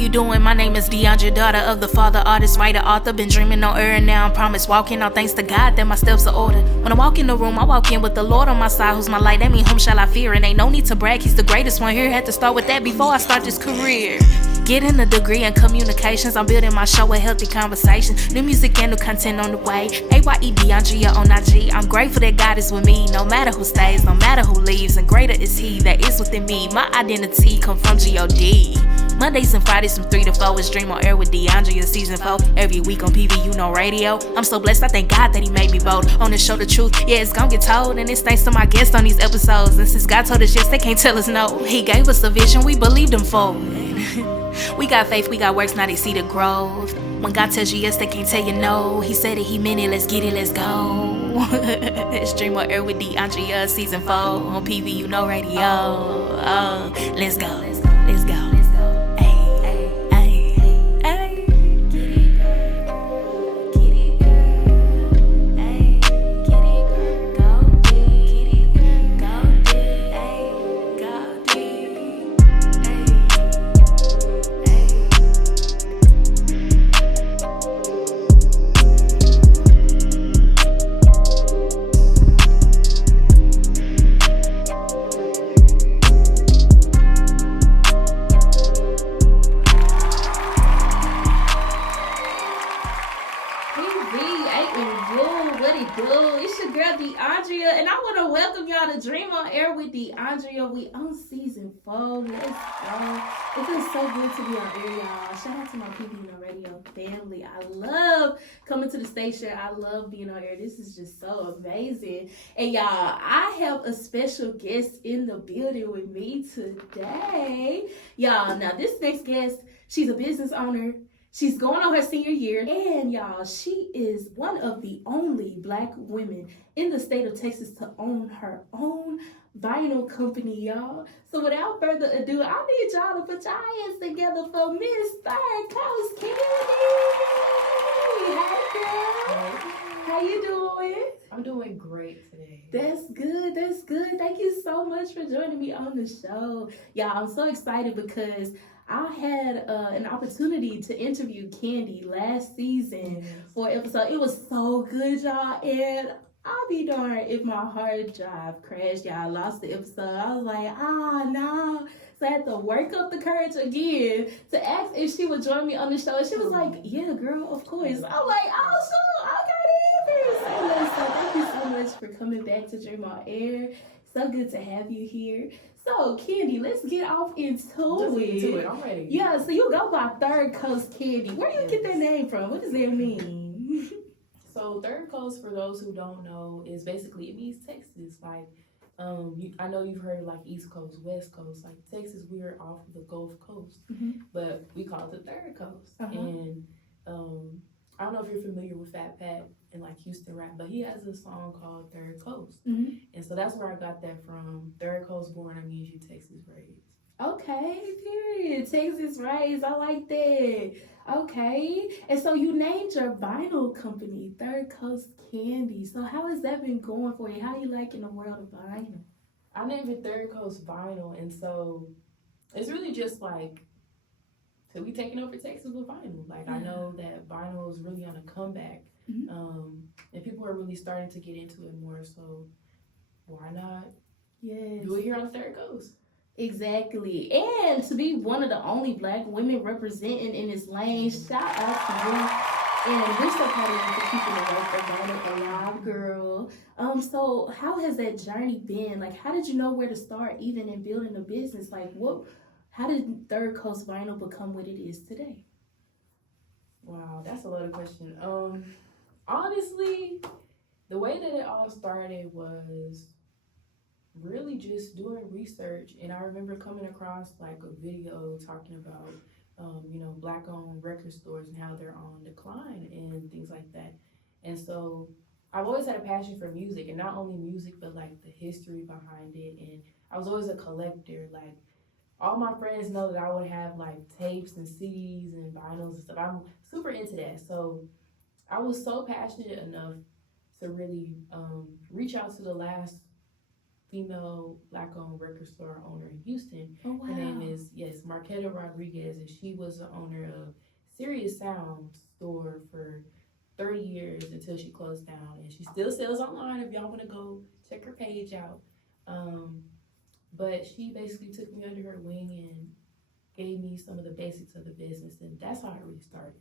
you doing? My name is DeAndre, daughter of the father, artist, writer, author. Been dreaming on air and now I'm promised walking. All thanks to God that my steps are ordered. When I walk in the room, I walk in with the Lord on my side, who's my light. That mean whom shall I fear? And ain't no need to brag, he's the greatest one here. Had to start with that before I start this career. Getting a degree in communications, I'm building my show with healthy conversation. New music and new content on the way. AYE DeAndrea on IG. I'm grateful that God is with me, no matter who stays, no matter who leaves. And greater is he that is within me. My identity come from G-O-D. Mondays and Fridays from 3 to 4 is Dream on Air with DeAndrea season 4. Every week on PVU-KNO Radio. I'm so blessed, I thank God that he made me bold. On the show the truth, yeah, it's gonna get told. And it's thanks to my guests on these episodes. And since God told us yes, they can't tell us no. He gave us a vision, we believed him forward. We got faith, we got works, now they see the growth. When God tells you yes, they can't tell you no. He said it, he meant it, let's get it, let's go. It's Dream on Air with DeAndrea season 4 on PVU-KNO Radio. Oh, let's go, let's go, let's go. Dream on Air with DeAndrea. We on season 4. Let's go. It feels so good to be on air, y'all. Shout out to my PVU-KNO Radio family. I love coming to the station. I love being on air. This is just so amazing. And y'all, I have a special guest in the building with me today. Y'all, now this next guest, she's a business owner. She's going on her senior year, and y'all, she is one of the only Black women in the state of Texas to own her own vinyl company, y'all. So without further ado, I need y'all to put your hands together for Miss 3rd-CoastCandy. Hey, girl. How you doing? I'm doing great today. That's good, that's good. Thank you so much for joining me on the show. Y'all, I'm so excited because I had an opportunity to interview Candy last season for an episode. It was so good, y'all. And I'll be darned if my hard drive crashed, y'all. I lost the episode. I was like, no. So I had to work up the courage again to ask if she would join me on the show. And she was like, yeah, girl, of course. I'm like, oh, sure, okay. So thank you so much for coming back to Dream on Air. So good to have you here. So, Candy, let's get off into it. I'm ready. Yeah, so you go by 3rd-CoastCandy. Where do you get that name from? What does that mean? So, 3rd Coast, for those who don't know, is basically, it means Texas. Like, I know you've heard like East Coast, West Coast. Like Texas, we're off of the Gulf Coast, but we call it the 3rd Coast. And I don't know if you're familiar with Fat Pat and like Houston rap, but he has a song called 3rd Coast. And so that's where I got that from. 3rd Coast born, I mean you Texas raised. Okay, period. Texas raised. I like that. Okay. And so you named your vinyl company 3rd-CoastCandy. So how has that been going for you? How are you liking the world of vinyl? I named it 3rd Coast Vinyl, and so it's really just like, so we taking over Texas with vinyl. Like I know that vinyl is really on a comeback. And people are really starting to get into it more, so why not do it here on the 3rd Coast? Exactly. And to be one of the only Black women representing in this lane, shout out to you. And we're so proud of you for keeping the work of vinyl alive, girl. So how has that journey been? Like, how did you know where to start even in building a business? Like, how did 3rd Coast Vinyl become what it is today? Wow, that's a loaded question. Honestly, the way that it all started was really just doing research. And I remember coming across like a video talking about, Black-owned record stores and how they're on decline and things like that. And so I've always had a passion for music, and not only music, but like the history behind it. And I was always a collector. Like all my friends know that I would have like tapes and CDs and vinyls and stuff. I'm super into that. So I was so passionate enough to really reach out to the last female Black-owned record store owner in Houston. Oh, wow. Her name is, yes, Marquetta Rodriguez, and she was the owner of Sirius Sound store for 30 years until she closed down. And she still sells online if y'all want to go check her page out. But she basically took me under her wing and gave me some of the basics of the business, and that's how it really started.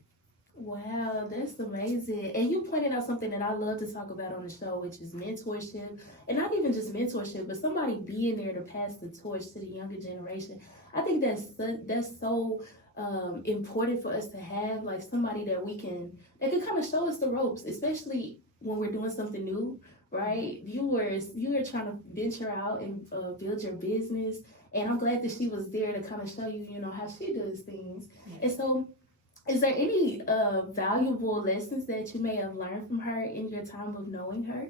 Wow, that's amazing. And you pointed out something that I love to talk about on the show, which is mentorship. And not even just mentorship, but somebody being there to pass the torch to the younger generation. I think that's so important for us to have, like somebody that can kind of show us the ropes, especially when we're doing something new, right? You were trying to venture out and build your business. And I'm glad that she was there to kind of show you, how she does things. Yeah. And so, is there any valuable lessons that you may have learned from her in your time of knowing her?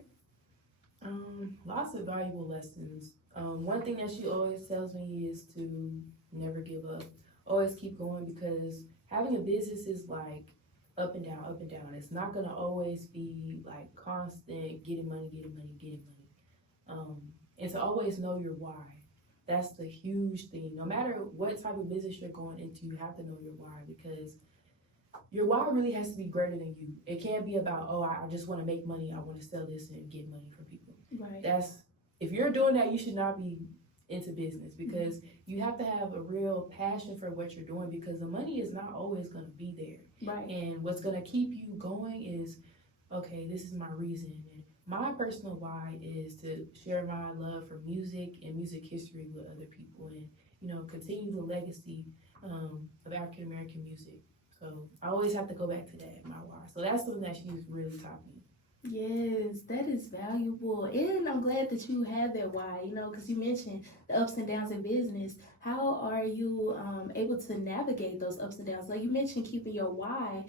Lots of valuable lessons. One thing that she always tells me is to never give up. Always keep going, because having a business is like up and down, up and down. It's not going to always be like constant getting money. And to always know your why. That's the huge thing. No matter what type of business you're going into, you have to know your why, because your why really has to be greater than you. It can't be about, I just want to make money. I want to sell this and get money from people. Right. If you're doing that, you should not be into business, because you have to have a real passion for what you're doing, because the money is not always going to be there. Right. And what's going to keep you going is, okay, this is my reason. And my personal why is to share my love for music and music history with other people, and, continue the legacy of African American music. So I always have to go back to that, my why. So that's something that she's really taught me. Yes, that is valuable. And I'm glad that you have that why, because you mentioned the ups and downs in business. How are you able to navigate those ups and downs? Like you mentioned, keeping your why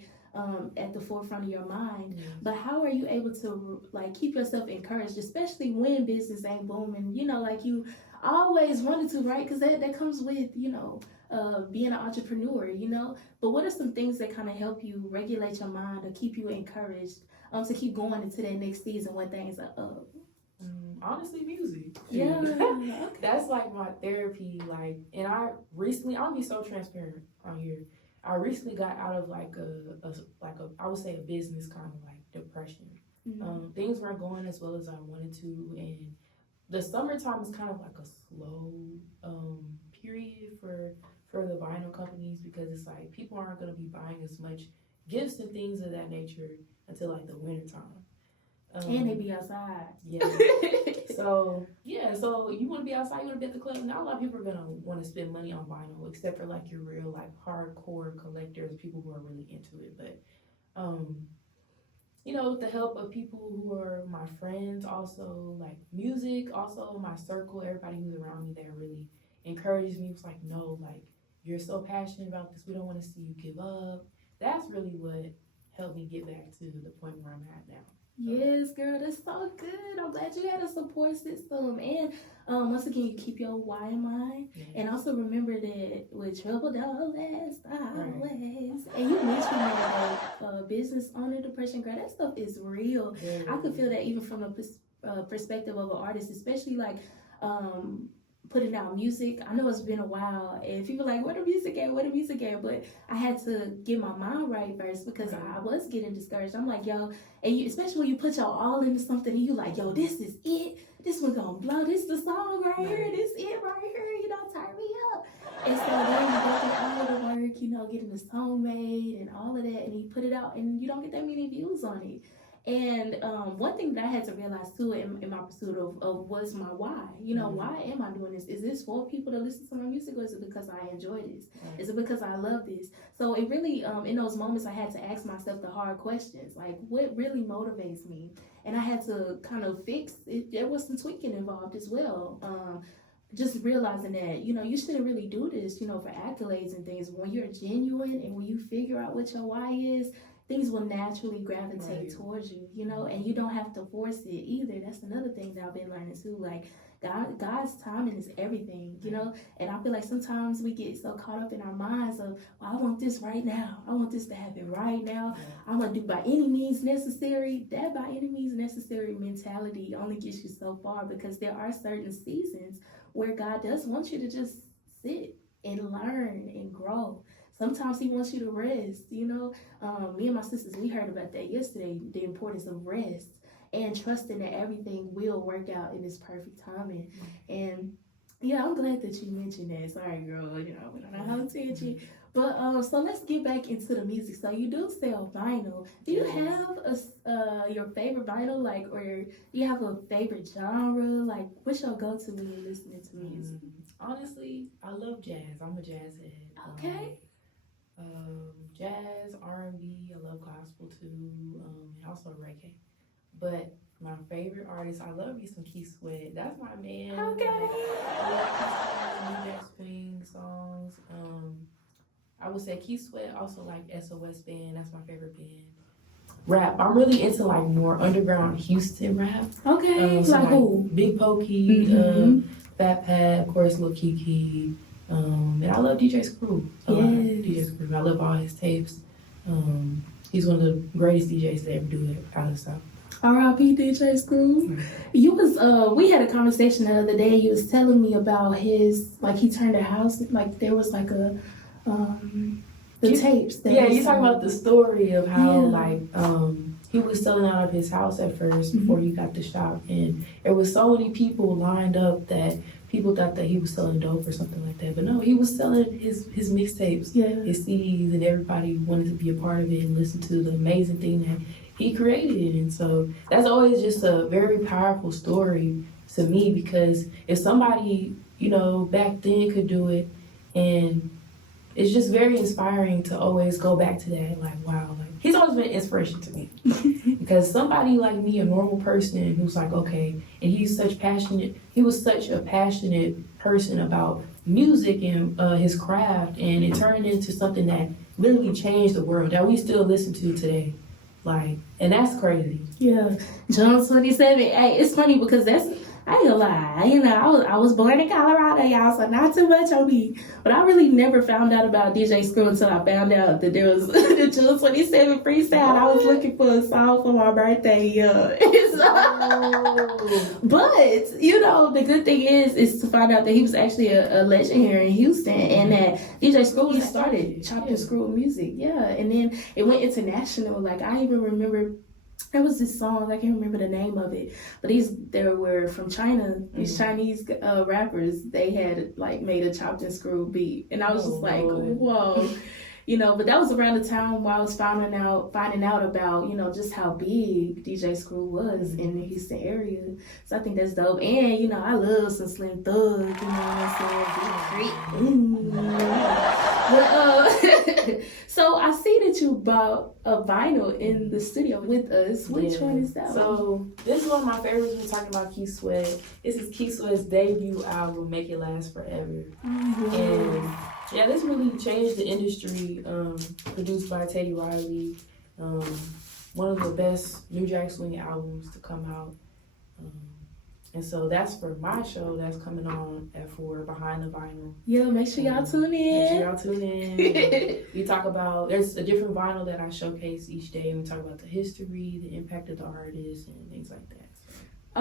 at the forefront of your mind. Yes. But how are you able to keep yourself encouraged, especially when business ain't booming, like you always wanted to, right? Because that comes with, being an entrepreneur, But what are some things that kind of help you regulate your mind or keep you encouraged to keep going into that next season when things are up? Honestly, music. Yeah. Okay. That's like my therapy. And I'll be so transparent on here. I recently got out of I would say a business kind of depression. Mm-hmm. Things weren't going as well as I wanted to, and the summertime is kind of like a slow period for the vinyl companies, because it's like people aren't going to be buying as much gifts and things of that nature until the wintertime. And they be outside. Yeah. So you want to be outside, you want to be at the club. Not a lot of people are going to want to spend money on vinyl, except for your real hardcore collectors, people who are really into it. But, with the help of people who are my friends, also music, also my circle, everybody who's around me that really encourages me. It's no, you're so passionate about this. We don't want to see you give up. That's really what helped me get back to the point where I'm at now. Yes, girl, that's so good. I'm glad you had a support system. And once again, you keep your why in mind. Yes. And also remember that with trouble, don't last always. And you mentioned that business owner depression, girl, that stuff is real. Yeah. I could feel that even from a perspective of an artist, especially putting out music. I know it's been a while, and people are like, where the music at? But I had to get my mind right first, because I was getting discouraged. I'm like, yo, and especially when you put your all into something, and you like, yo, this is it. This one gonna blow. This the song right here. This it right here. Turn me up. And so then you go through all the work, getting the song made and all of that, and you put it out, and you don't get that many views on it. And one thing that I had to realize too in my pursuit of was my why. Why am I doing this? Is this for people to listen to my music, or is it because I enjoy this? Is it because I love this? So it really, in those moments, I had to ask myself the hard questions, what really motivates me? And I had to kind of fix it. There was some tweaking involved as well. Just realizing that, you shouldn't really do this, for accolades and things. When you're genuine and when you figure out what your why is, things will naturally gravitate Right. towards you, you know, and you don't have to force it either. That's another thing that I've been learning too. Like God's timing is everything, you know, and I feel like sometimes we get so caught up in our minds of, well, I want this right now. I want this to happen right now. I'm gonna do by any means necessary. That by any means necessary mentality only gets you so far, because there are certain seasons where God does want you to just sit and learn and grow. Sometimes he wants you to rest, you know. Me and my sisters, we heard about that yesterday, the importance of rest and trusting that everything will work out in its perfect timing. And yeah, I'm glad that you mentioned that. Sorry, girl, you know, we don't know how to teach you. But so let's get back into the music. So you do sell vinyl. Do you have your favorite vinyl, like, or do you have a favorite genre? Like, what's your go-to when you're listening to music? Honestly, I love jazz. I'm a jazz head. Okay. Jazz, R&B. I love gospel too, and also reggae. But my favorite artist, I love me some Keith Sweat. That's my man. Okay. I love Keith Sweat, New Jack Swing songs. I would say Keith Sweat, also like SOS Band. That's my favorite band. Rap. I'm really into like more underground Houston rap. Okay. So like who? Big Pokey, Fat Pat, of course, Lil Kiki. And I love DJ Screw. Yes. DJ Screw. I love all his tapes. He's one of the greatest DJs to ever do it out of the South. R.I.P. DJ Screw. You was we had a conversation the other day. You was telling me about his, like, he turned a house, like there was like a tapes. That you talking about the story of how like he was selling out of his house at first before he got the shop, and there was so many people lined up that people thought that he was selling dope or something like that. But no, he was selling his mixtapes, his CDs, and everybody wanted to be a part of it and listen to the amazing thing that he created. And so that's always just a very powerful story to me, because if somebody, you know, back then could do it, and it's just very inspiring to always go back to that. Like, wow, like he's always been an inspiration to me. Because somebody like me, a normal person who's like, okay, and he was such a passionate person about music and his craft, and it turned into something that literally changed the world that we still listen to today. Like, and that's crazy. Yeah, John 27. Hey, it's funny because I ain't gonna lie, you know, I was born in Colorado, y'all, so not too much on me. But I really never found out about DJ Screw until I found out that there was the June 27 freestyle. I was looking for a song for my birthday, But, you know, the good thing is to find out that he was actually a legend here in Houston, and that DJ Screw, he started chopping screw music, and then it went international. Like, I even remember there was this song, I can't remember the name of it, but they were from China. These Chinese rappers, they had like made a chopped and screw beat, and I was just like, whoa, you know. But that was around the time where I was finding out about, you know, just how big DJ Screw was in the Houston area. So I think that's dope. And you know, I love some Slim Thug, you know what I'm saying? But so I see that you bought a vinyl in the studio with us. Which one is that? So this is one of my favorites. We're talking about Keith Sweat. This is Keith Sweat's debut album, Make It Last Forever. And yeah, this really changed the industry. Produced by Teddy Riley. One of the best New Jack Swing albums to come out. And so that's for my show that's coming on at 4, Behind the Vinyl. Yeah, make sure y'all tune in. We talk about, there's a different vinyl that I showcase each day, and we talk about the history, the impact of the artist, and things like that.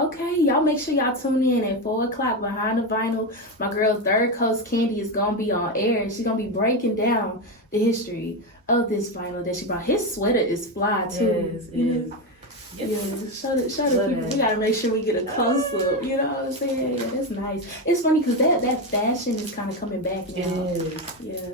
Okay, y'all make sure y'all tune in at 4 o'clock Behind the Vinyl. My girl 3rdCoastCandy is going to be on air, and she's going to be breaking down the history of this vinyl that she bought. His sweater is fly, too. Yes, it is. Yeah, show the people. We gotta make sure we get a close up. You know what I'm saying? Yeah, that's nice. It's funny because that fashion is kind of coming back now. Yeah.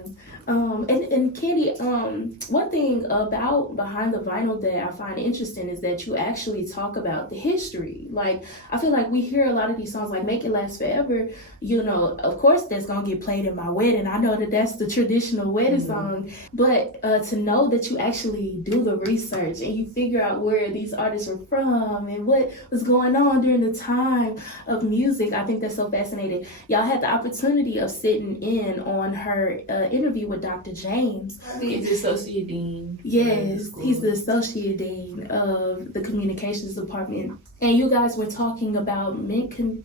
And Candy, one thing about Behind the Vinyl that I find interesting is that you actually talk about the history. Like, I feel like we hear a lot of these songs like Make It Last Forever. You know, of course that's gonna get played in my wedding. I know that that's the traditional wedding song. But to know that you actually do the research and you figure out where these artists were from and what was going on during the time of music, I think that's so fascinating. Y'all had the opportunity of sitting in on her interview with with Dr. James. He's the associate dean. Yes, he's the associate dean of the communications department. And you guys were talking about mint condition?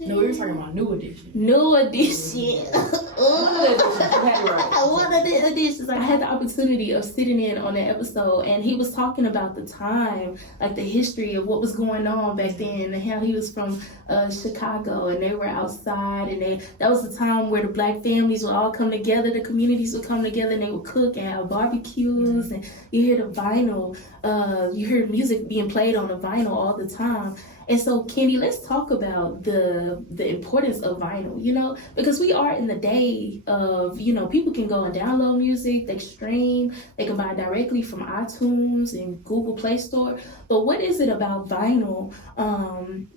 No, we were talking about New Edition. New Edition. One of the editions. I had the opportunity of sitting in on that episode, and he was talking about the time, like the history of what was going on back then, and how he was from Chicago, and they were outside, and that was the time where the black families would all come together, the communities would come together, and they would cook and have barbecues, and you hear the vinyl, you hear music being played on the vinyl all the time. And so, Candy, let's talk about the importance of vinyl, you know, because we are in the day of, you know, people can go and download music, they stream, they can buy directly from iTunes and Google Play Store. But what is it about vinyl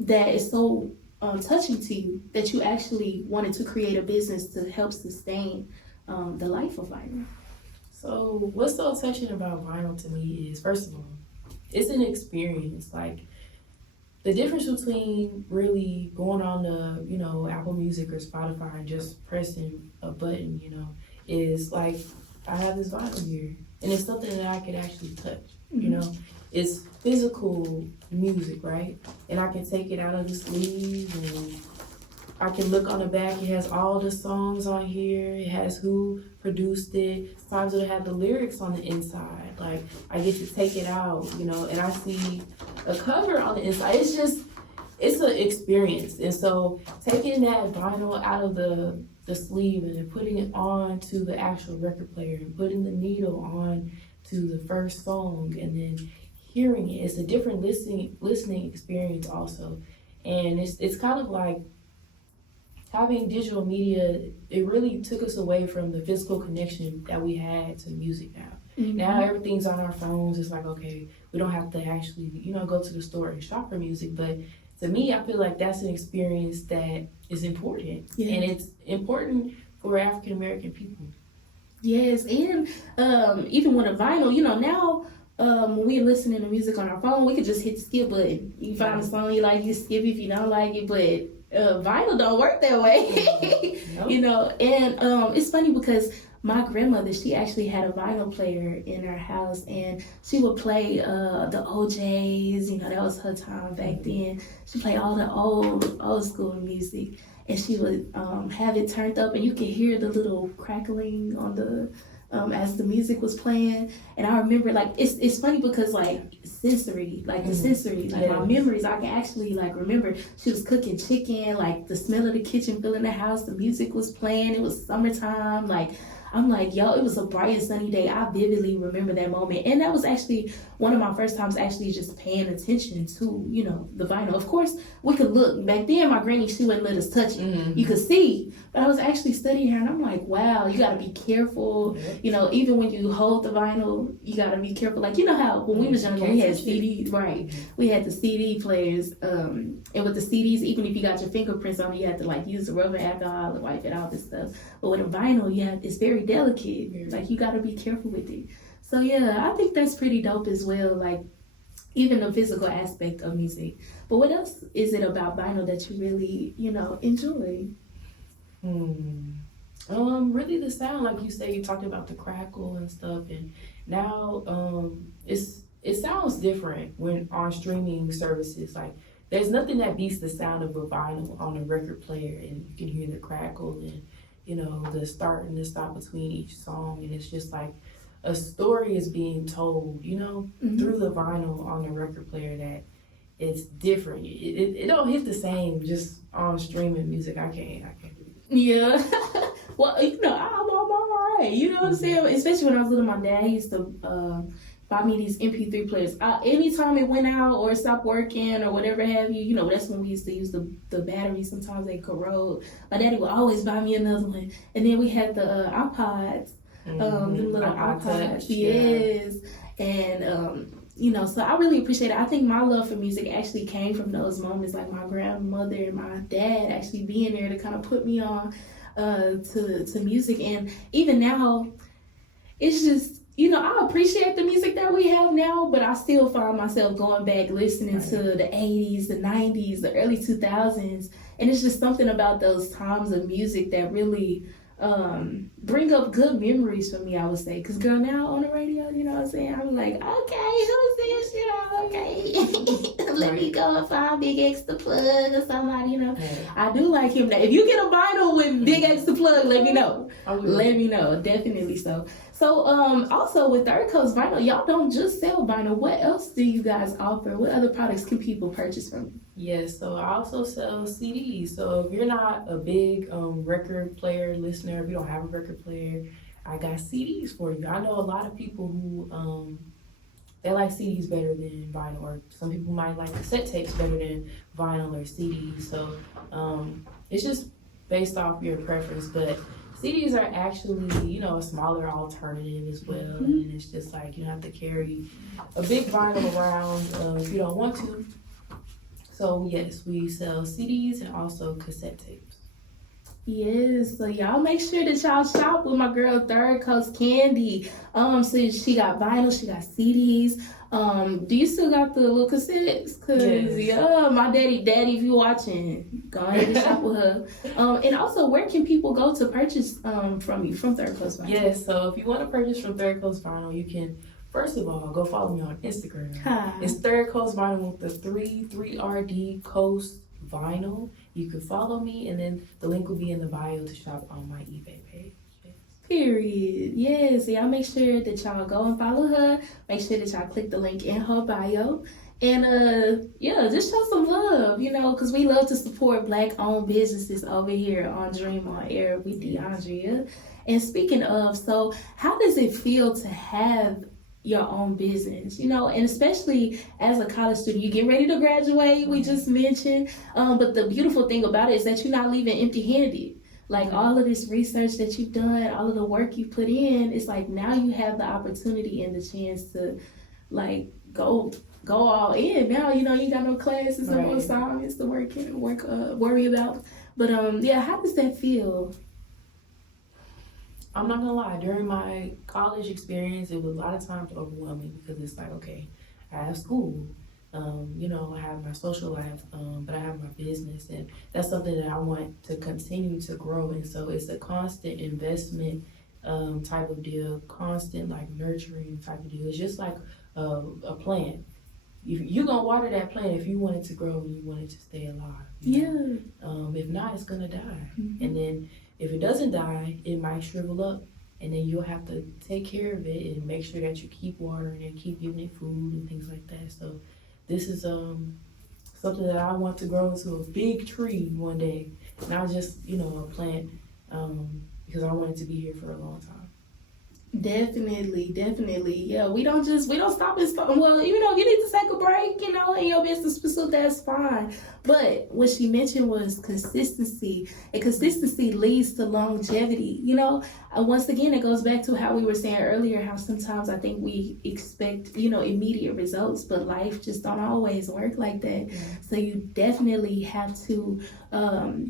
that is so touching to you that you actually wanted to create a business to help sustain the life of vinyl? So what's so touching about vinyl to me is, first of all, it's an experience. Like, the difference between really going on the, you know, Apple Music or Spotify and just pressing a button, you know, is like, I have this vinyl here, and it's something that I could actually touch, you know. It's physical music, right? And I can take it out of the sleeve, and I can look on the back. It has all the songs on here. It has who produced it. Sometimes it'll have the lyrics on the inside. Like, I get to take it out, you know, and I see a cover on the inside. It's an experience. And so taking that vinyl out of the sleeve and then putting it on to the actual record player and putting the needle on to the first song and then hearing it, it's a different listening experience also. And it's kind of like having digital media, it really took us away from the physical connection that we had to music now. Mm-hmm. Now everything's on our phones. It's like, okay, we don't have to actually, you know, go to the store and shop for music. But to me, I feel like that's an experience that is important. Yeah. And it's important for African American people. Yes, and even with a vinyl, you know, now when we're listening to music on our phone, we could just hit the skip button. You find a song you like, you skip if you don't like it, but vinyl don't work that way. Nope. You know. And it's funny because my grandmother, she actually had a vinyl player in her house, and she would play the OJs, you know, that was her time back then. She played all the old school music, and she would have it turned up, and you could hear the little crackling on the as the music was playing. And I remember, like, it's funny because, like, sensory, like the sensory, like my memories, I can actually, like, remember she was cooking chicken, like the smell of the kitchen filling the house, the music was playing, it was summertime, like, I'm like, yo, it was a bright and sunny day. I vividly remember that moment. And that was actually one of my first times actually just paying attention to, you know, the vinyl. Of course, we could look. Back then, my granny, she wouldn't let us touch it. Mm-hmm. You could see. But I was actually studying her, and I'm like, wow, you got to be careful. Yeah. You know, even when you hold the vinyl, you got to be careful. Like, you know how when we was younger, we had CDs, right? Mm-hmm. We had the CD players. And with the CDs, even if you got your fingerprints on it, you had to, like, use the rubber alcohol to wipe it out and stuff. But with a vinyl, it's very delicate. Like, you got to be careful with it. So yeah, I think that's pretty dope as well, like even the physical aspect of music. But what else is it about vinyl that you really, you know, enjoy? Really the sound, like you say, you talked about the crackle and stuff, and now it sounds different when on streaming services. Like, there's nothing that beats the sound of a vinyl on a record player, and you can hear the crackle and, you know, the start and the stop between each song, and it's just like a story is being told, you know, through the vinyl on the record player, that it's different. It don't hit the same just on streaming music. I can't do it. Yeah. Well, you know, I'm all right. You know what I'm saying? Especially when I was little, my dad used to buy me these MP3 players. Anytime it went out or stopped working or whatever have you, you know, that's when we used to use the batteries. Sometimes they corrode. My daddy would always buy me another one. And then we had the iPods. Them little iPods, yes, and you know, so I really appreciate it. I think my love for music actually came from those moments, like my grandmother and my dad actually being there to kind of put me on to music. And even now, it's just, you know, I appreciate the music that we have now, but I still find myself going back listening to the 80s, the 90s, the early 2000s, and it's just something about those times of music that really bring up good memories for me, I would say. Because, girl, now on the radio, you know what I'm saying? I'm like, okay, who's this? You know, okay. Let me go and find Big X the Plug or somebody, you know. I do like him now. If you get a vinyl with Big X the Plug, let me know. Let me know. Definitely so. So, also with 3rd Coast Vinyl, y'all don't just sell vinyl. What else do you guys offer? What other products can people purchase from you? Yes, so I also sell CDs. So if you're not a big record player listener, if you don't have a record player, I got CDs for you. I know a lot of people who they like CDs better than vinyl, or some people might like cassette tapes better than vinyl or CDs. So it's just based off your preference, but CDs are actually, you know, a smaller alternative as well, and it's just like you don't have to carry a big vinyl around if you don't want to. So yes, we sell CDs and also cassette tapes. Yes, so y'all make sure that y'all shop with my girl 3rdCoastCandy. So she got vinyl, she got CDs. Do you still got the little cassettes? Cause yeah, my daddy, if you watching, go ahead and shop with her. And also, where can people go to purchase from you, from 3rd Coast Vinyl? Yes, so if you want to purchase from 3rd Coast Vinyl, you can. First of all, go follow me on Instagram. Hi. It's 3rd Coast Vinyl with the 3RD Coast Vinyl. You can follow me, and then the link will be in the bio to shop on my eBay page. Yes. Period. Yes, y'all make sure that y'all go and follow her. Make sure that y'all click the link in her bio. And yeah, just show some love, you know, because we love to support Black-owned businesses over here on Dream on Air with DeAndrea. And speaking of, so how does it feel to have your own business, you know, and especially as a college student, you get ready to graduate, we just mentioned, but the beautiful thing about it is that you're not leaving empty-handed. Like all of this research that you've done, all of the work you put in, it's like now you have the opportunity and the chance to like go all in. Now, you know, you got no classes and no assignments to worry about. But yeah, how does that feel? I'm not gonna lie, during my college experience, it was a lot of times overwhelming because it's like, okay, I have school, you know, I have my social life, but I have my business, and that's something that I want to continue to grow. And so it's a constant investment type of deal, constant like nurturing type of deal. It's just like a plant. You're gonna water that plant if you want it to grow and you want it to stay alive. Yeah. If not, it's gonna die. And then if it doesn't die, it might shrivel up, and then you'll have to take care of it and make sure that you keep watering and keep giving it food and things like that. So this is something that I want to grow into a big tree one day, not just, you know, a plant, because I want it to be here for a long time. Definitely. Yeah, we don't stop and start. Well, you know, if you need to take a break, you know, in your business pursuit, that's fine. But what she mentioned was consistency, and consistency leads to longevity. You know, once again, it goes back to how we were saying earlier, how sometimes I think we expect, you know, immediate results, but life just don't always work like that. Yeah. So you definitely have to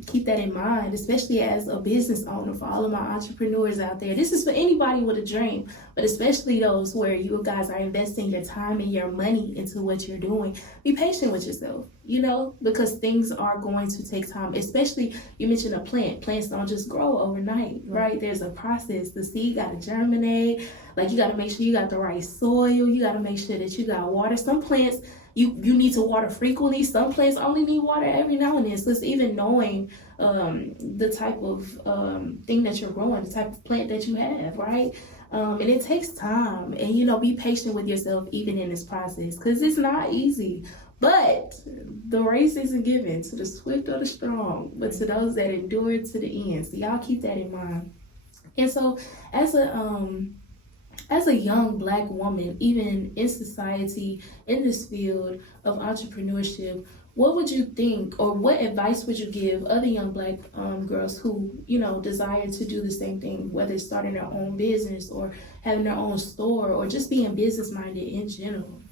keep that in mind, especially as a business owner. For all of my entrepreneurs out there, this is for anybody with a dream, but especially those where you guys are investing your time and your money into what you're doing. Be patient with yourself, you know, because things are going to take time. Especially, you mentioned a plant. Plants don't just grow overnight, right? There's a process. The seed got to germinate. Like, you got to make sure you got the right soil. You got to make sure that you got water. Some plants, you need to water frequently. Some plants only need water every now and then. So it's even knowing the type of thing that you're growing, the type of plant that you have, right? And it takes time. And, you know, be patient with yourself even in this process, because it's not easy. But the race isn't given to the swift or the strong, but to those that endure to the end. So y'all keep that in mind. And so as a young Black woman, even in society, in this field of entrepreneurship, what would you think, or what advice would you give other young Black girls who, you know, desire to do the same thing, whether it's starting their own business or having their own store or just being business-minded in general?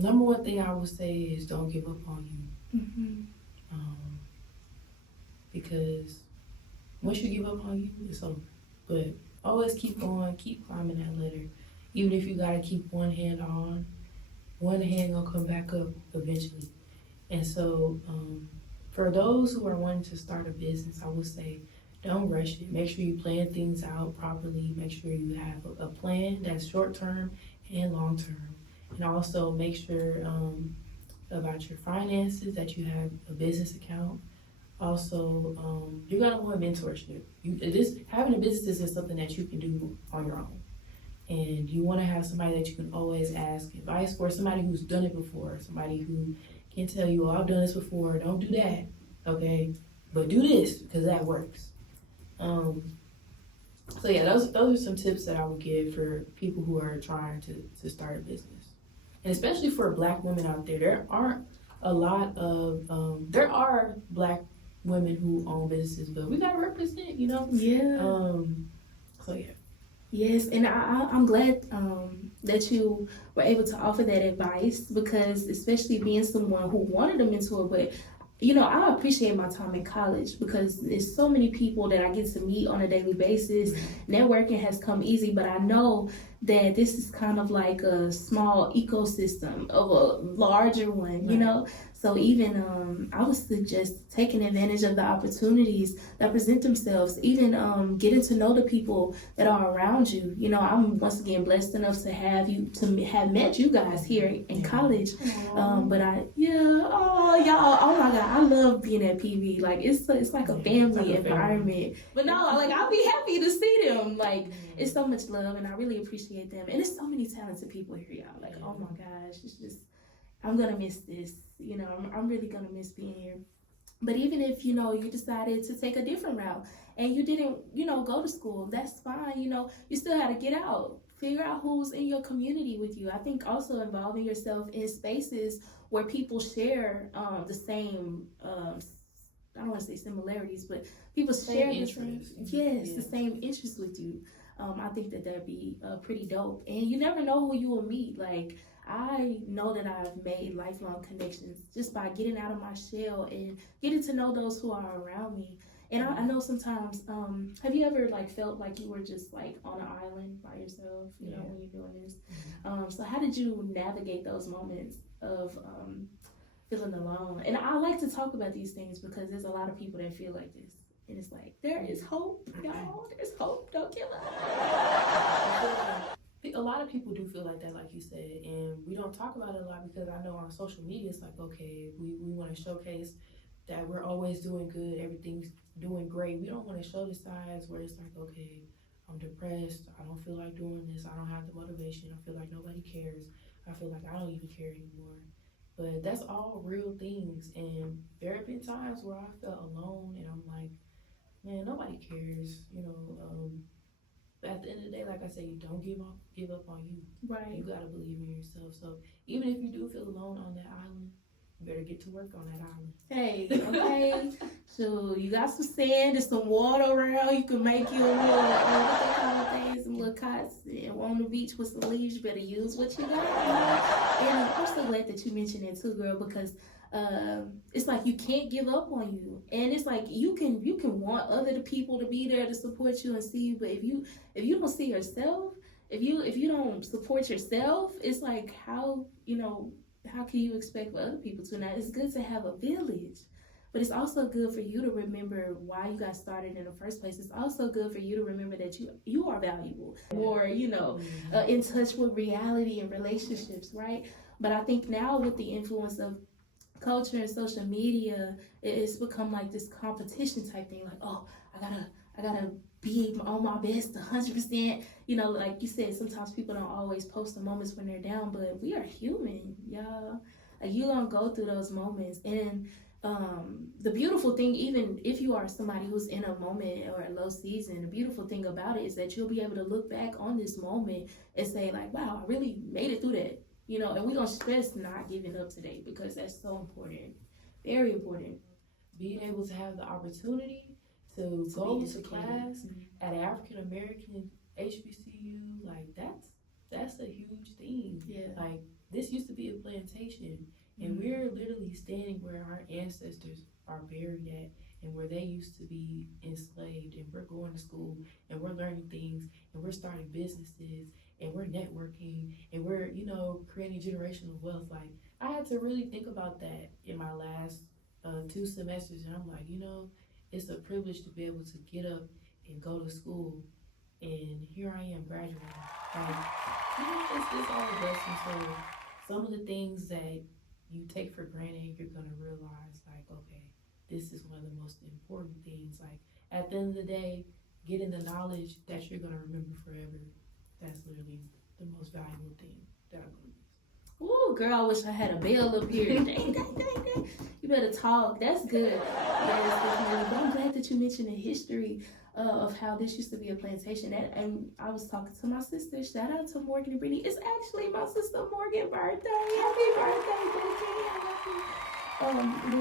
Number one thing I would say is don't give up on you. Because once you give up on you, it's over. But always keep going, keep climbing that ladder. Even if you gotta keep one hand on, one hand gonna come back up eventually. And so for those who are wanting to start a business, I would say Don't rush it. Make sure you plan things out properly. Make sure you have a plan that's short term and long term. And also make sure about your finances, that you have a business account. Also, you're gonna want mentorship. Having a business is something that you can do on your own. And you wanna have somebody that you can always ask advice for, somebody who's done it before, somebody who can tell you, oh, I've done this before, don't do that, okay? But do this, because that works. So yeah, those are some tips that I would give for people who are trying to start a business. And especially for Black women out there, there aren't a lot of, there are Black women who own businesses, but we gotta represent, you know? Yeah. So yeah. Yes, and I'm glad that you were able to offer that advice, because especially being someone who wanted a mentor, but you know, I appreciate my time in college because there's so many people that I get to meet on a daily basis. Networking has come easy, but I know that this is kind of like a small ecosystem of a larger one, you know? So even I would suggest taking advantage of the opportunities that present themselves, even getting to know the people that are around you. You know, I'm once again blessed enough to have met you guys here in college. But y'all, oh my God, I love being at PV. Like it's like a family environment. But no, like I'll be happy to see them. Like it's so much love, and I really appreciate them. And there's so many talented people here, y'all. Like oh my gosh, it's just I'm gonna miss this. You know, I'm really gonna miss being here. But even if, you know, you decided to take a different route and you didn't, you know, go to school, that's fine. You know, you still had to get out, figure out who's in your community with you. I think also involving yourself in spaces where people share the same, I don't want to say similarities, but people share the same, the same interests with you. I think that'd be pretty dope. And you never know who you will meet. Like, I know that I've made lifelong connections just by getting out of my shell and getting to know those who are around me. And I know sometimes, have you ever like felt like you were just like on an island by yourself, you know, when you're doing this? So how did you navigate those moments of feeling alone? And I like to talk about these things because there's a lot of people that feel like this. And it's like, there is hope, y'all. There's hope. Don't give up. A lot of people do feel like that, like you said, and we don't talk about it a lot because I know on social media it's like, okay, we want to showcase that we're always doing good, everything's doing great. We don't want to show the sides where it's like, okay, I'm depressed, I don't feel like doing this, I don't have the motivation, I feel like nobody cares, I feel like I don't even care anymore. But that's all real things, and there have been times where I felt alone and I'm like, man, nobody cares, you know. But at the end of the day, like I said, you don't give up on you. Right. You gotta believe in yourself. So even if you do feel alone on that island, you better get to work on that island. Hey, okay. So you got some sand and some water around. You can make you a little, what they call things, some little cots and on the beach with some leaves. You better use what you got. You know? And I'm so glad that you mentioned that too, girl, because it's like you can't give up on you, and it's like you can want other people to be there to support you and see you, but if you don't see yourself, if you don't support yourself, it's like how can you expect for other people to? Now it's good to have a village, but it's also good for you to remember why you got started in the first place. It's also good for you to remember that you are valuable, or in touch with reality and relationships, right? But I think now with the influence of culture and social media, it's become like this competition type thing. Like, oh, I gotta be on my best 100%. You know, like you said, sometimes people don't always post the moments when they're down, but we are human, y'all. Like you're gonna go through those moments, and the beautiful thing, even if you are somebody who's in a moment or a low season, the beautiful thing about it is that you'll be able to look back on this moment and say like, wow, I really made it through that. You know, and we're going to stress not giving up today because that's so important. Very important. Being able to have the opportunity to go to class at African American HBCU, like that's a huge thing. Yeah. Like this used to be a plantation, and we're literally standing where our ancestors are buried at and where they used to be enslaved, and we're going to school and we're learning things and we're starting businesses and we're networking and we're, creating generational wealth. Like I had to really think about that in my last 2 semesters, and I'm like, it's a privilege to be able to get up and go to school, and here I am graduating. Like, it's all a blessing. So some of the things that you take for granted, you're gonna realize, like, okay, this is one of the most important things. Like, at the end of the day, getting the knowledge that you're gonna remember forever, that's literally the most valuable thing that I'm gonna use. Ooh, girl, I wish I had a bell up here. Dang, dang, dang, dang. You better talk. That's good. Yes, but I'm glad that you mentioned the history of how this used to be a plantation. And I was talking to my sister. Shout out to Morgan and Brittany. It's actually my sister Morgan's birthday. Happy birthday, Brittany.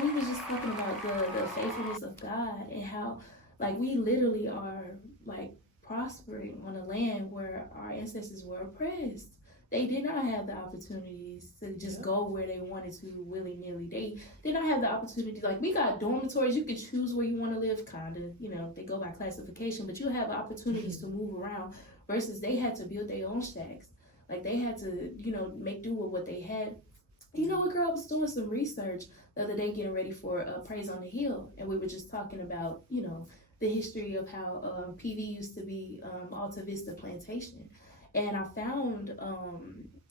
We was just talking about the faithfulness of God and how, like, we literally are, like, prospering on a land where our ancestors were oppressed. They did not have the opportunities to just go where they wanted to willy-nilly. They did not have the opportunity. Like, we got dormitories. You can choose where you want to live, kind of. You know, they go by classification. But you have opportunities to move around versus they had to build their own shacks. Like, they had to, you know, make do with what they had. You know what, girl? I was doing some research the other day getting ready for Praise on the Hill. And we were just talking about, you know, the history of how PV used to be Alta Vista Plantation. And I found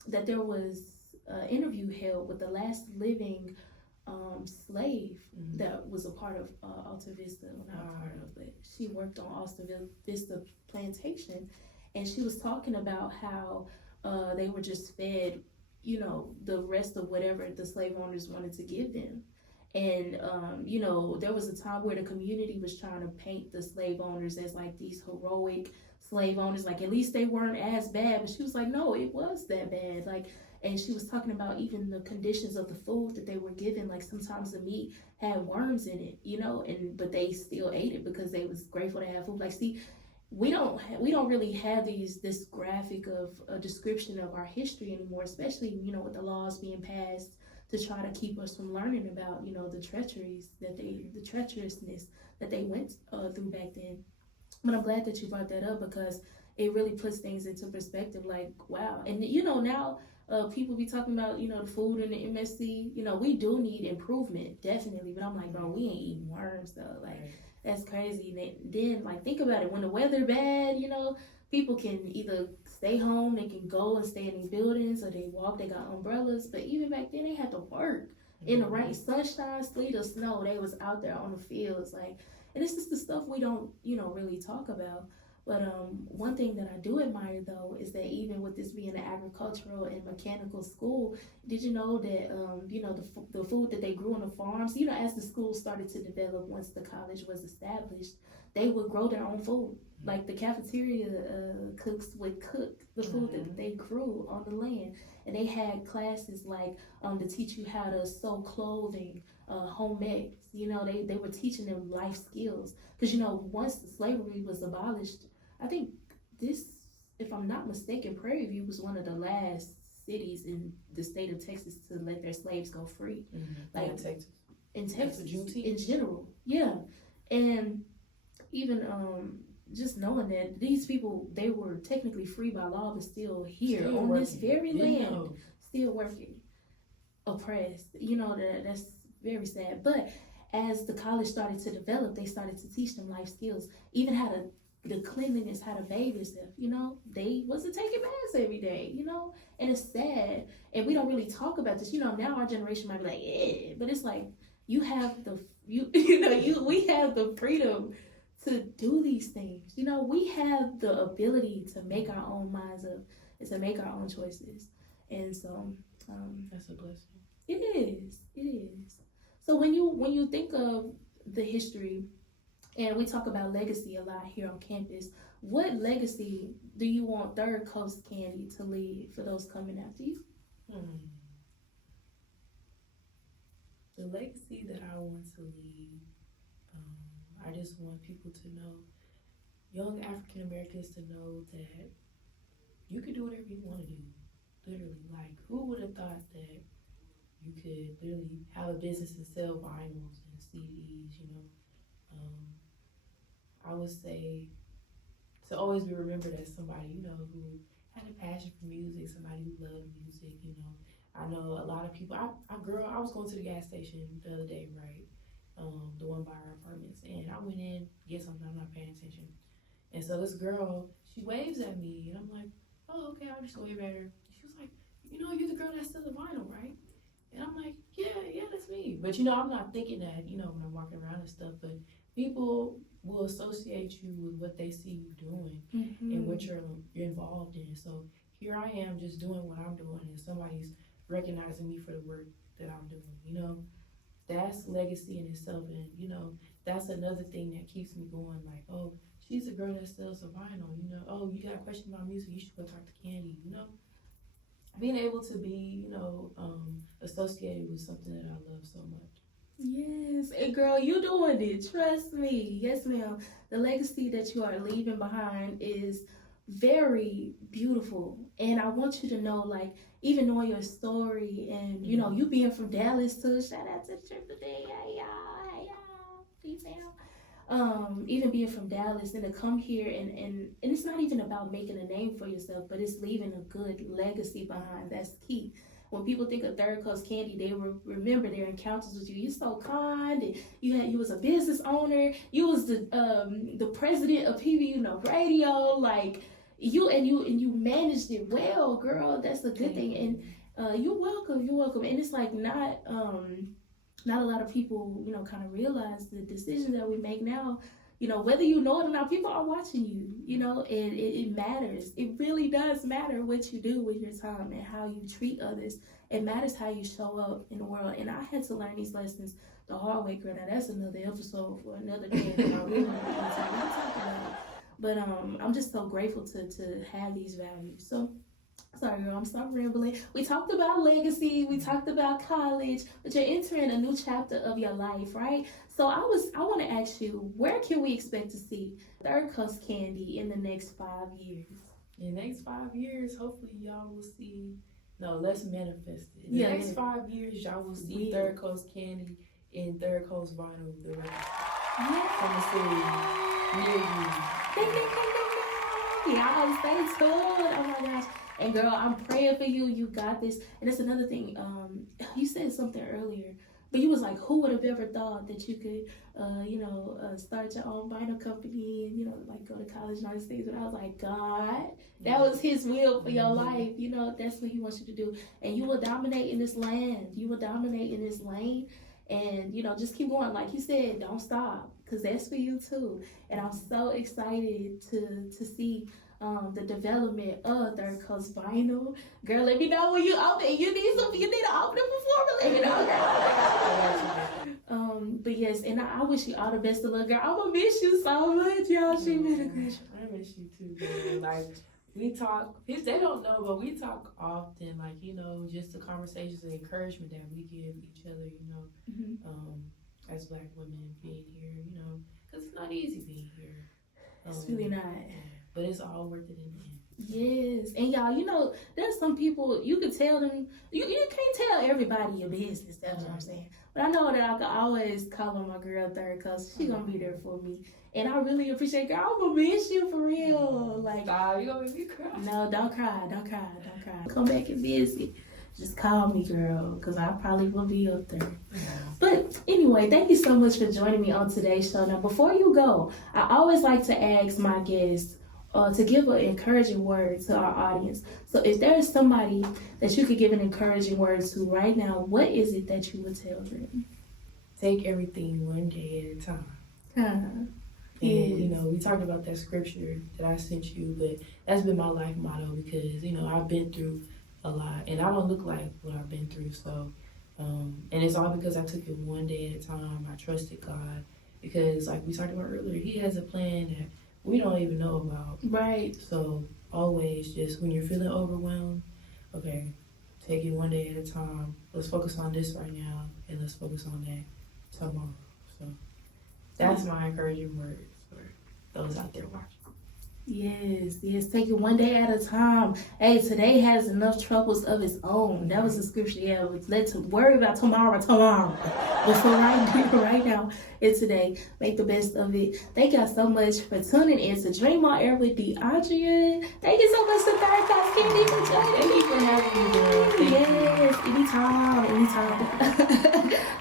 that there was an interview held with the last living slave that was a part of Alta Vista. Well, not a part of, but she worked on Alta Vista Plantation. And she was talking about how they were just fed, you know, the rest of whatever the slave owners wanted to give them. And, you know, there was a time where the community was trying to paint the slave owners as like these heroic slave owners, like at least they weren't as bad. But she was like, no, it was that bad. Like, and she was talking about even the conditions of the food that they were given. Like, sometimes the meat had worms in it, you know, but they still ate it because they was grateful to have food. Like, see, we don't really have this graphic of a description of our history anymore, especially, you know, with the laws being passed to try to keep us from learning about, you know, the treacherousness that they went through back then. But I'm glad that you brought that up because it really puts things into perspective. Like, wow. And, you know, now people be talking about, you know, the food in the MSC. You know, we do need improvement, definitely. But I'm like, bro, we ain't eating worms, though. Like, that's crazy. And then, like, think about it. When the weather bad, you know, people can either stay home, they can go and stay in these buildings, or they walk, they got umbrellas. But even back then, they had to work. In the rain, sunshine, sleet, or snow, they was out there on the fields, like. And this is the stuff we don't, you know, really talk about. But one thing that I do admire, though, is that even with this being an agricultural and mechanical school, did you know that, you know, the food that they grew on the farms, you know, as the school started to develop once the college was established, they would grow their own food. Like, the cafeteria cooks would cook the food that they grew on the land. And they had classes like to teach you how to sew clothing, homemade. You know, they were teaching them life skills. Because, you know, once slavery was abolished, I think this, if I'm not mistaken, Prairie View was one of the last cities in the state of Texas to let their slaves go free. Like, in Texas, in general. Yeah. And even just knowing that these people, they were technically free by law, but still here on this very land, still working, oppressed. You know, that's very sad. But as the college started to develop, they started to teach them life skills, even how to, the cleanliness, how to bathe yourself. You know, they wasn't taking baths every day, you know, and it's sad. And we don't really talk about this. You know, now our generation might be like, yeah, but it's like, we have the freedom to do these things. You know, we have the ability to make our own minds up and to make our own choices. And so that's a blessing. It is. So when you think of the history, and we talk about legacy a lot here on campus, what legacy do you want 3rd Coast Candy to leave for those coming after you? The legacy that I want to leave, I just want people to know, young African Americans to know that you can do whatever you want to do. Literally, like, who would have thought that you could literally have a business and sell vinyls and CDs, you know? I would say to always be remembered as somebody, you know, who had a passion for music, somebody who loved music, you know. I know a lot of people, I was going to the gas station the other day, right? the one by our apartments. And I went in, get something, I'm not paying attention. And so this girl, she waves at me, and I'm like, oh, okay, I'll just wave at her. She was like, you know, you're the girl that sells the vinyl, right? And I'm like, yeah, that's me. But, you know, I'm not thinking that, you know, when I'm walking around and stuff, but people will associate you with what they see you doing and what you're involved in. So here I am just doing what I'm doing, and somebody's recognizing me for the work that I'm doing, you know. That's legacy in itself, and, you know, that's another thing that keeps me going, like, oh, she's the girl that sells the vinyl, you know. Oh, you got a question about music, you should go talk to Candy, you know. Being able to be, you know, associated with something that I love so much. Yes, and girl, you doing it. Trust me. Yes, ma'am. The legacy that you are leaving behind is very beautiful, and I want you to know, like, even knowing your story, and you know, you being from Dallas too. Shout out to the Triple D. Hey y'all, peace out. Even being from Dallas, and to come here and it's not even about making a name for yourself, but it's leaving a good legacy behind. That's key. When people think of 3rdCoastCandy, they remember their encounters with you. You're so kind, and you was a business owner. You was the president of PVU-KNO RADIO. Like you managed it well, girl. That's a good thing. And you're welcome. And it's like not a lot of people, you know, kind of realize the decisions that we make now. You know, whether you know it or not, people are watching you, you know, and it matters. It really does matter what you do with your time and how you treat others. It matters how you show up in the world. And I had to learn these lessons the hard way, girl. Now, that's another episode for another day. But I'm just so grateful to have these values. So, sorry, girl, I'm stop rambling. We talked about legacy, we talked about college, but you're entering a new chapter of your life, right? So I want to ask you, where can we expect to see 3rdCoastCandy in the next 5 years? In the next 5 years, hopefully y'all will see, let's manifest it. In the next 5 years, y'all will see 3rdCoastCandy in 3rd Coast Vinyl, the record. From the city near you. Y'all stay tuned. Oh my gosh. And girl, I'm praying for you. You got this. And that's another thing. You said something earlier, but you was like, who would have ever thought that you could, start your own vinyl company and, like go to college and all these things. And I was like, God, that was his will for your life. You know, that's what he wants you to do. And you will dominate in this land. You will dominate in this lane. And, just keep going. Like you said, don't stop, because that's for you too. And I'm so excited to see the development of 3rd Coast Vinyl. Girl, let me know when you open. You need to open it before, let me know. But yes, and I wish you all the best of luck, girl. I'm gonna miss you so much, y'all. She made a great. I miss you too, girl. Like, we talk, they don't know, but we talk often, like, just the conversations and encouragement that we give each other, as Black women being here, because it's not easy being here. It's really not. But it's all worth it in the end. Yes. And y'all, there's some people, you can tell them, you can't tell everybody your business, that's what I'm saying. But I know that I can always call on my girl 3rd Coast. She's going to be there for me. And I really appreciate, girl, I'm going to miss you for real. Like, stop, you going to make me cry. No, don't cry. Come back and visit. Just call me, girl, because I probably will be up there. But anyway, thank you so much for joining me on today's show. Now, before you go, I always like to ask my guests to give an encouraging word to our audience. So if there is somebody that you could give an encouraging word to right now, what is it that you would tell them? Take everything one day at a time. And, we talked about that scripture that I sent you, but that's been my life motto because, I've been through a lot and I don't look like what I've been through. So, and it's all because I took it one day at a time. I trusted God because, like we talked about earlier, He has a plan that we don't even know about. Right. So always just when you're feeling overwhelmed, okay, take it one day at a time. Let's focus on this right now and let's focus on that tomorrow. So that's my encouraging words for those out there watching. Yes, take it one day at a time. Hey, today has enough troubles of its own. That was the scripture. Yeah, let's worry about tomorrow. But for right now, it's today. Make the best of it. Thank y'all so much for tuning in to Dream on Air with DeAndrea. Thank you so much to 3rdCoastCandy for joining. Thank you for having me, girl. Yes, anytime.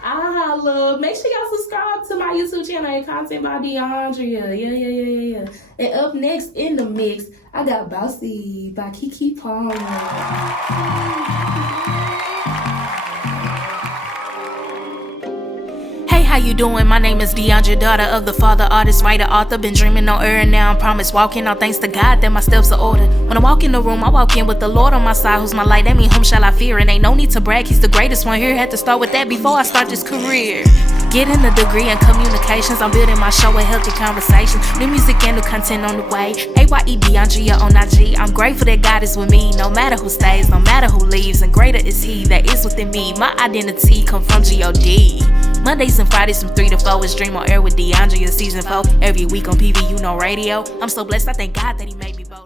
I love. Make make sure y'all subscribe to my YouTube channel and Content by DeAndrea. Yeah. And up next in the mix, I got Bossy by Keke Palmer. Hey, how you doing? My name is DeAndrea, daughter of the father, artist, writer, author. Been dreaming on earth, now I'm promised. Walking all thanks to God that my steps are ordered. When I walk in the room, I walk in with the Lord on my side, who's my light. That mean whom shall I fear? And ain't no need to brag, he's the greatest one here. Had to start with that before I start this career. Getting a degree in communications, I'm building my show with healthy conversations. New music and new content on the way. AYE DeAndrea on IG. I'm grateful that God is with me, no matter who stays, no matter who leaves. And greater is he that is within me. My identity come from G-O-D. Mondays and Fridays from 3 to 4 is Dream on Air with DeAndrea season 4. Every week on PVU-KNO Radio. I'm so blessed, I thank God that he made me both.